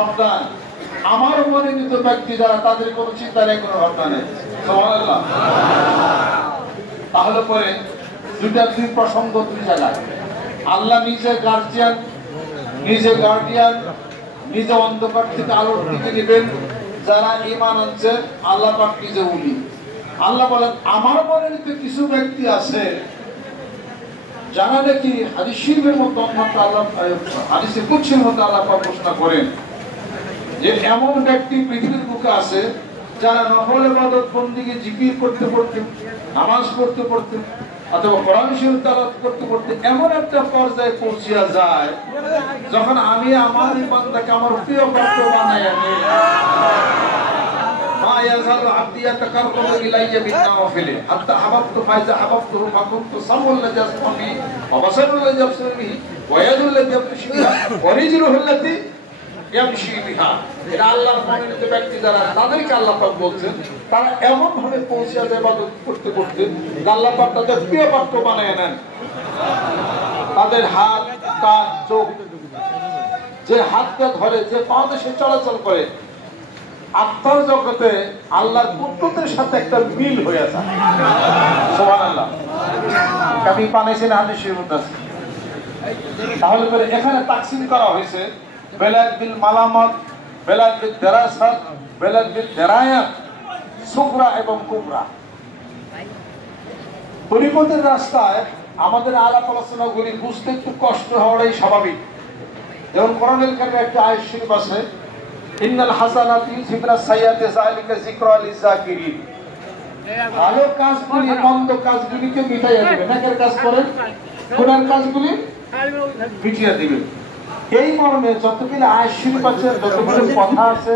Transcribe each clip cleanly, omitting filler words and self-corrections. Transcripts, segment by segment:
সাবধান, আমার মনোনীত ব্যক্তি যারা তাদের কোনো চিন্তা নেই, কোনো ভাবনা নেই। সুবহানাল্লাহ। তাহলে পরে দুই প্রসঙ্গ দুই জায়গায়। আল্লাহ নিজে গার্জিয়ান, নিজে অন্ধকার থেকে আলোর দিকে নেবেন যারা ঈমান আনছে। আল্লাহ পাক নিজে উনি। আল্লাহ বলেন আমার মনোনীত কিছু ব্যক্তি আছে যারা নাকি হাদিস শরীফের মধ্যে আল্লাহ হাদিসে কুদসির মধ্যে আল্লাহ পাক ঘোষণা করেন যে এমন ব্যক্তি পৃথিবীর বুকে আছে যারা নফল ইবাদত বন্দেগী জিকির করতে করতে, নামাজ পড়তে পড়তে অথবা কোরআন শরীফ তেলাওয়াত করতে করতে এমন একটা পর্যায়ে পৌঁছিয়া যায় যখন আমি আমার বান্দাকে আমার প্রিয় ভক্ত বানাইয়া নিই। মা ইয়াযালু আবদি ইয়াতাকাররাবু ইলাইয়া বিন-নাওয়াফিল হাত্তা আহাব্বতু ফাইজা আহাব্বতুহু ফাকুনতু সামউল্লাযী ইয়াসমা'ু বিহি ওয়া বাসারুল্লাযী ইয়াবসুরু বিহি ওয়া ইয়াদুল্লাযী ইয়াবতিশু বিহা ওয়া রিজলুল্লাযী ইয়ামশি বিহা। এটা আল্লাহর মনোনীত ব্যক্তি যারা, তাদেরকে আল্লাহ পাক বলছেন তারা এমন ভাবে পৌঁছে যায় ইবাদত করতে করতে আল্লাহ পাক তাদের প্রিয় ভক্ত বানায় নেন। তাদের হাত, কাঁধ, চোখ, যে হাতকে ধরে, যে পা দিয়ে সে চলাচল করে, আত্মার জগতে আল্লাহর কুদরতের সাথে একটা মিল হয়ে যায়। সুবহানাল্লাহ। কবি পানাইছেন হাদিস শরীফ আছে। তাহলে পরে এখানে তাকসিম করা হয়েছে বেলাদ বিল মালামত, বেলাদ বিল দারাসাত, বেলাদ বিল দারায়াত, সুগরা এবং কুবরা। তরিকতের রাস্তায় আমাদের আলাপ আলোচনাগুলি বুঝতে একটু কষ্ট হওয়াটাই স্বাভাবিক। যেমন কোরআনুল কারীমে একটা আয়াত শরীফ আছে, ইন্নাল হাসানাতি ইউযহিবুনা সাইয়্যাতি যালিকা যিকরা লিয-যাকিরিন। ভালো কাজগুলি মন্দ কাজগুলিকে মিটাইয়া দিবে, নেকের কাজ করেন, গুনার কাজগুলি মিটিয়ে দিবে। এই মর্মে যতগুলো আয়াত শরীফ আছে, যতগুলো কথা আছে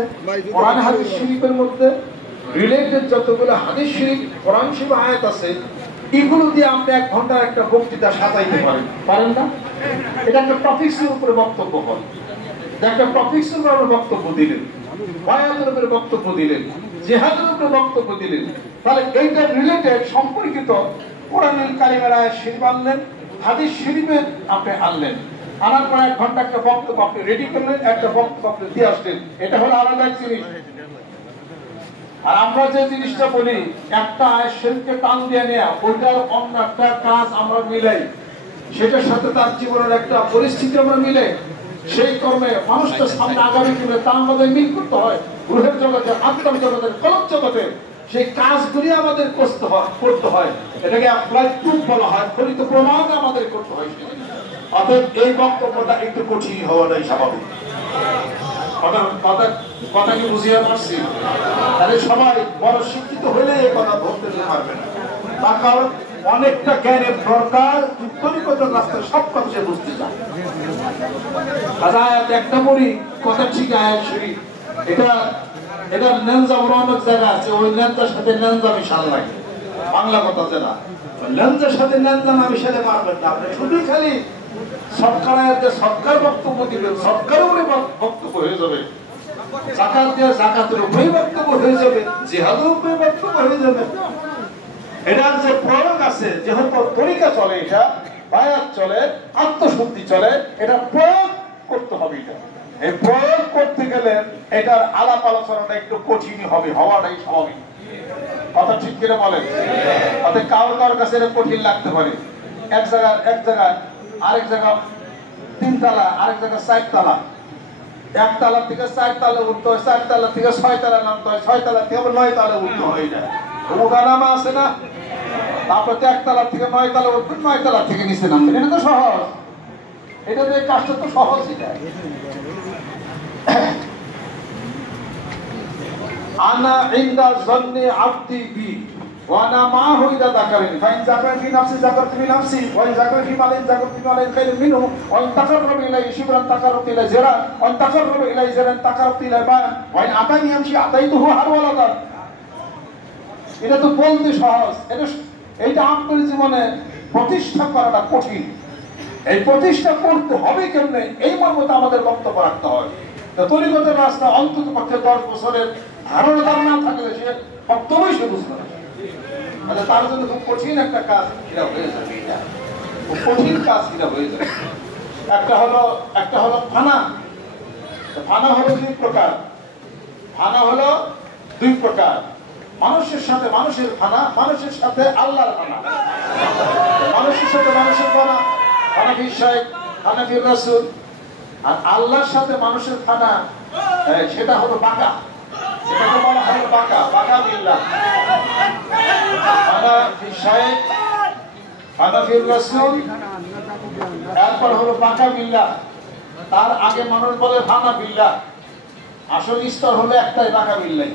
কোরআন হাদিস শরীফের মধ্যে রিলেটেড, যতগুলো হাদিস শরীফ কোরআন শরীফ আয়াত আছে, এগুলো দিয়ে আপনি 1 ঘন্টার একটা বক্তৃতা সাজাইতে পারেন না? এটা একটা টপিক্সের উপরে বক্তব্য হয়, একটা টপিক্সের উপরে বক্তব্য দিলেন, বায়াতের উপরে বক্তব্য দিলেন, জিহাদের উপরে বক্তব্য দিলেন। তাহলে এইটা রিলেটেড সম্পর্কিত কোরআনুল কারীমের আয়াত শরীফ আনলেন, হাদিস শরীফের আপনি আনলেন, আনার পর 1 ঘন্টা একটা বক্তব্য আপনি রেডি করলেন, একটা বক্তব্য আপনি দিয়ে আসলেন। এটা হলো আলাদা এক জিনিস। আর আমরা যে জিনিসটা বলি, একটা আয়াত শরীফকে টান দিয়ে নেয়া, ওইটার অন্য একটা কাজ আমরা মিলাই, সেটার সাথে তার জীবনের একটা পরিস্থিতি আমরা মিলাই, সেই কর্মে মানুষটা সামনে আগামী দিনে তা আমাদের মিল করতে হয়। রূহের জগতে, আত্মার জগতে, কলব জগতে সেই কাজগুলি আমাদের করতে হয়। এটাকে অ্যাপ্লাই প্রুফ বলা হয়, ফলিত প্রমাণ আমাদের করতে হয়। অতএব এই বক্তব্যটা একটু কঠিন হওয়াটাই স্বাভাবিক। কথা কি বুঝিয়ে পারছি? তাহলে সবাই বড় শিক্ষিত হলে এই কথা ধরতে পারবে না, তার কারণ অনেকটা জ্ঞানের দরকার। তরিকতের রাস্তায় সব কথা সে বুঝতে চায়। আয়াত একটা পড়ি, কথা ঠিক আয়াত শরীফ, এটা লেনজা অনেক জায়গা আছে, ওই লেনজার সাথে লেনজা মিশাল লাগে। বাংলা কথা যেটা, লেনজার সাথে লেনজা না মিশালে পারবেন না। আপনি শুধু খালি সরকার আয়াতে সরকার বক্তব্য দিবেন, সরকারের উপরে বক্তব্য হয়ে যাবে, যাকাত দিয়ে যাকাতের উপরে বক্তব্য হয়ে যাবে, জিহাদের উপরে বক্তব্য হয়ে যাবে। এটার যে প্রয়োগ আছে, যেহেতু তরিকা চলে, এটা বায়াত চলে, আত্মশুদ্ধি চলে, এটা প্রয়োগ করতে হবে। এটা এই প্রয়োগ করতে গেলে এটার আলাপ আলোচনাটা একটু কঠিন হবে, হওয়াটাই স্বাভাবিক। কথা ঠিক কিনা বলেন? অর্থাৎ কারোর কাছে এটা কঠিন লাগতে পারে। এক জায়গায় আরেক জায়গা 3 তলা, আরেক জায়গা 4 তলা, 1 তলা থেকে 4 তলা উঠতে হয়, 4 তলা থেকে 6 তলা নামতে হয়, 6 তলা থেকে 9 তলা উঠতে হয়। যায় ওঠানামা আছে না? তারপরে 1 তলা থেকে 9 তলা উঠবেন, 9 তলা থেকে নিচে নামবেন। এটা তো সহজ, এটা যে কাজটা তো সহজ। এটা আনা ইনদা যন্নি আবদি বি ওয়া আনা মাহু ইদা যাকারানি ফাইন যাকারা ফি নাফসি যাকারতু ফি নাফসি ওয়া ইন যাকারা ফি মালিন যাকারতু ফি মালিন খায়রুম মিনহু ওয়া ইন তাকাররাবা ইলাইহি শিবরান তাকাররাবতু ইলাইহি জিরা ওয়া ইন তাকাররাবা ইলাইহি জিরান তাকাররাবতু ইলাইহি বায়ান ওয়া ইন আতানি ইয়ামশি আতাইতুহু হারওয়ালাদান। এটা তো বলতে সহজ, এটা আপনার জীবনে প্রতিষ্ঠা করাটা কঠিন। এই প্রতিষ্ঠা করতে হবে কেমনে, এই মর্মে আমাদের বক্তব্য রাখতে হয়। তরিকতের রাস্তা অন্তত পক্ষে 10 বছরের ধারণা না থাকলে সে বক্তব্যই সে বুঝতে পারে। তার জন্য খুব কঠিন একটা কাজ এটা হয়ে যাবে, এটা খুব কঠিন কাজ এটা হয়ে যাবে। একটা হলো ফানা, ফানা হলো দুই প্রকার, ফানা হলো দুই প্রকার, মানুষের সাথে মানুষের ফানা, মানুষের সাথে আল্লাহর ফানা। মানুষের সাথে মানুষের ফানা হানাফি সাহেব, হানাফি রাসূল, আর আল্লাহর সাথে মানুষের ফানা সেটা হলো বাঁকা, সেটাকে বলা হয় বাঁকা, বাঁকা বিল্লাহ। হানাফি সাহেব, হানাফি রাসূল, এরপর হলো বাঁকা বিল্লাহ, তার আগে মানুষ বলে ফানা বিল্লাহ। আসল স্তর হলো একটাই, বাঁকা বিল্লাহ।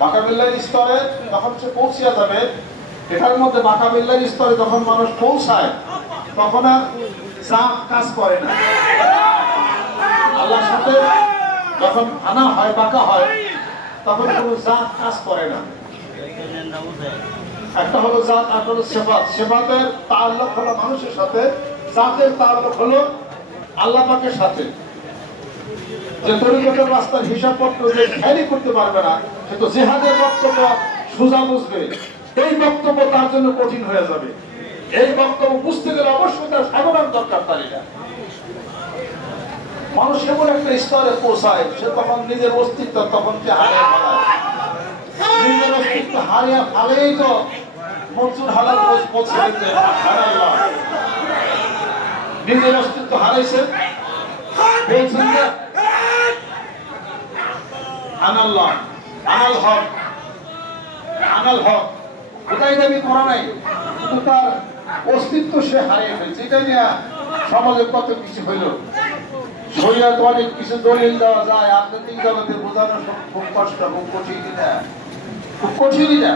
বাঁকা বিল্লাহ স্তরে যখন সে পৌঁছে যাবে, এটার মধ্যে বাঁকা বিল্লাহ স্তরে যখন মানুষ পৌঁছায় তখন আর জাত কাজ করে না। আল্লাহর সাথে যখন ফানা হয়, বাঁকা হয়, তখন কোনো জাত কাজ করে না। একটা হলো জাত, আর হলো সিফাত। সিফাতের তাআল্লুক হলো মানুষের সাথে, জাতের তাআল্লুক হলো আল্লাহ পাকের সাথে। যে তরিকতের রাস্তার হিসাবপত্র যে খেয়ালি করতে পারবে না, সে তো জিহাদের বক্তব্য সোজা বুঝবে, এই বক্তব্য তার জন্য কঠিন হয়ে যাবে। এই বক্তব্য বুঝতে গেলে অবশ্যই তার সাধনার দরকার। তার এটা মানুষ এমন একটা স্তরে পৌঁছায়, সে তখন নিজের অস্তিত্ব তখন সে হারিয়ে ফেলায়। নিজের অস্তিত্ব হারিয়ে ফেলেই তো মনসুর হালাল পৌঁছে দিতে নিজের অস্তিত্ব হারাইছে, বলছেন যে আনাল্লাহ, আনাল হক, আনাল হক, ওটাই দাবি করা নাই, কিন্তু তার অস্তিত্ব সে হারিয়ে ফেলছে। এটা নিয়ে সমাজে কত কিছু হইল। শরীয়ত অনেক কিছু দলিল দেওয়া যায়, আধ্যাত্মিক জগতে বোঝানো খুব কষ্ট, খুব কঠিন, এটা খুব কঠিন। এটা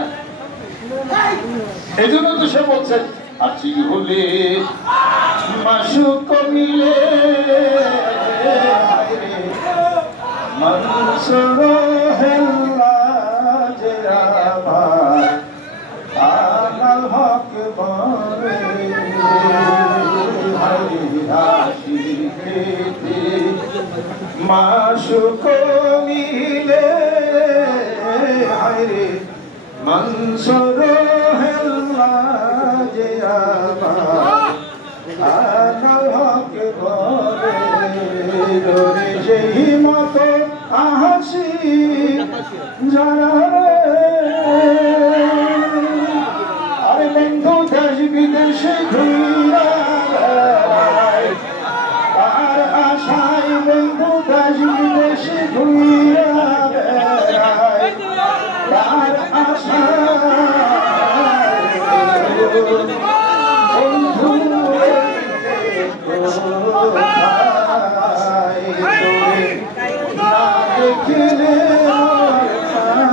এই জন্য তো সে বলছে আছি বলে মাসুক মিলে মনসুর হেল্লা যে আমার আনাল হক বলে মাসুক মিলে হায়রে মনসুর হেল্লা যে আমার আনাল হক বলে দরে সেই মতো আহাসি যারা আরে বন্ধু দেশ বিদেশে ঘুরা তার আশায়, বন্ধু দেশ বিদেশে ঘুরা তার আশায়, বন্ধু দেখিলে বন্ধু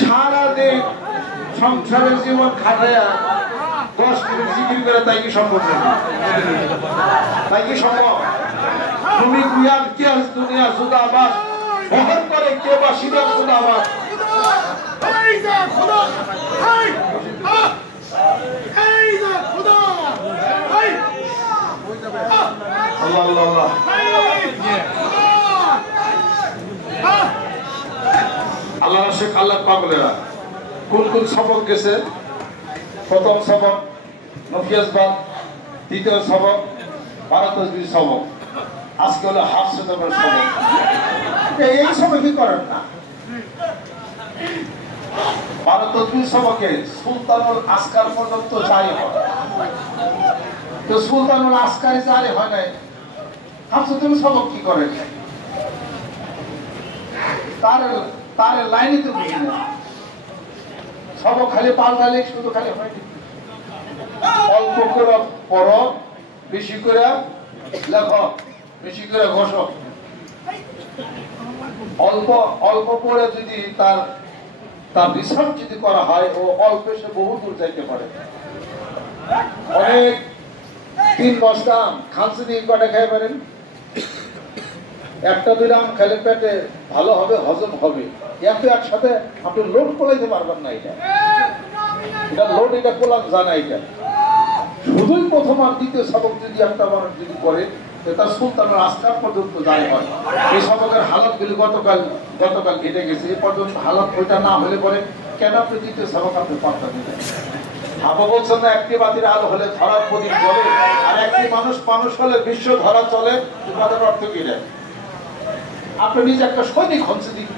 সারাদিন সংসারের জীবন খাটাইয়া 10 মিনিট জিকির করে, তাই কি সম্ভব? তাই কি সম্ভব? তুমি কুয়ার কি আস দুনিয়া সুদাবাস বহন করে কে বা সিদা সুদাবাস। এই যে খোদা, এই যে খোদা, আল্লাহ আল্লাহ আল্লাহ। আল্লাহ শেখ আল্লাহ পাগলেরা কোন কোন সবক গেছে? প্রথম সবক নফিয়াসবাদ, দ্বিতীয় সবক 12 তসবিহ সবক, আজকে হলো হাফসে সবক। এই সবক কি করেন না? 12 তসবিহ সবকে সুলতানুল আসকার পর্যন্ত যাই হয়, তো সুলতানুল আসকারে জারি হয় নাই, হাফসে সবক কি করেন? তার লাইনে তো বুঝি না, সবক খালি পাল্টালে শুধু খালি হয়। অল্প করে পড়ো, বেশি করে লেখো, বেশি করে ঘষো। অল্প অল্প পড়ে যদি তার রিসার্চ যদি করা হয়, ও অল্প সে বহু দূর যাইতে পারে। অনেক 3 বস্তা আম খালসি দিয়ে কটা খেয়ে পারেন? একটা 2 আম খেলে পেটে ভালো হবে, হজম হবে। এত একসাথে আপনি লোড কোলাইতে পারবেন না। এটা লোড, এটা কোলাম জানা। এটা শুধুই প্রথম আর দ্বিতীয় সবক যদি একটা মানুষ যদি করে তার সুলতানের আস্কার পর্যন্ত যায় হয়। এই সবকের হালাতগুলি গতকাল ঘেটে গেছে, এ পর্যন্ত হালাত ওইটা না হলে পরে কেন আপনি দ্বিতীয় সবক আপনি পাত্তা দিবেন? আপা বলছেন না একটি বাতির আলো হলে ধরার প্রদীপ জ্বলে, আর একটি মানুষ হলে বিশ্ব ধরা চলে। তাদের অর্থ কি দেয়? আপনি নিজে একটা সৈনিক হন সেদিকে।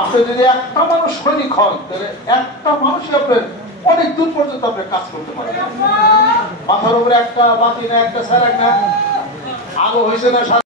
আপনি যদি একটা মানুষ সৈনিক হন তাহলে একটা মানুষই আপনার অনেক দূর পর্যন্ত আপনি কাজ করতে পারেন। মাথার উপরে একটা বাতি না, একটা স্যার না, আলো হয়েছে না।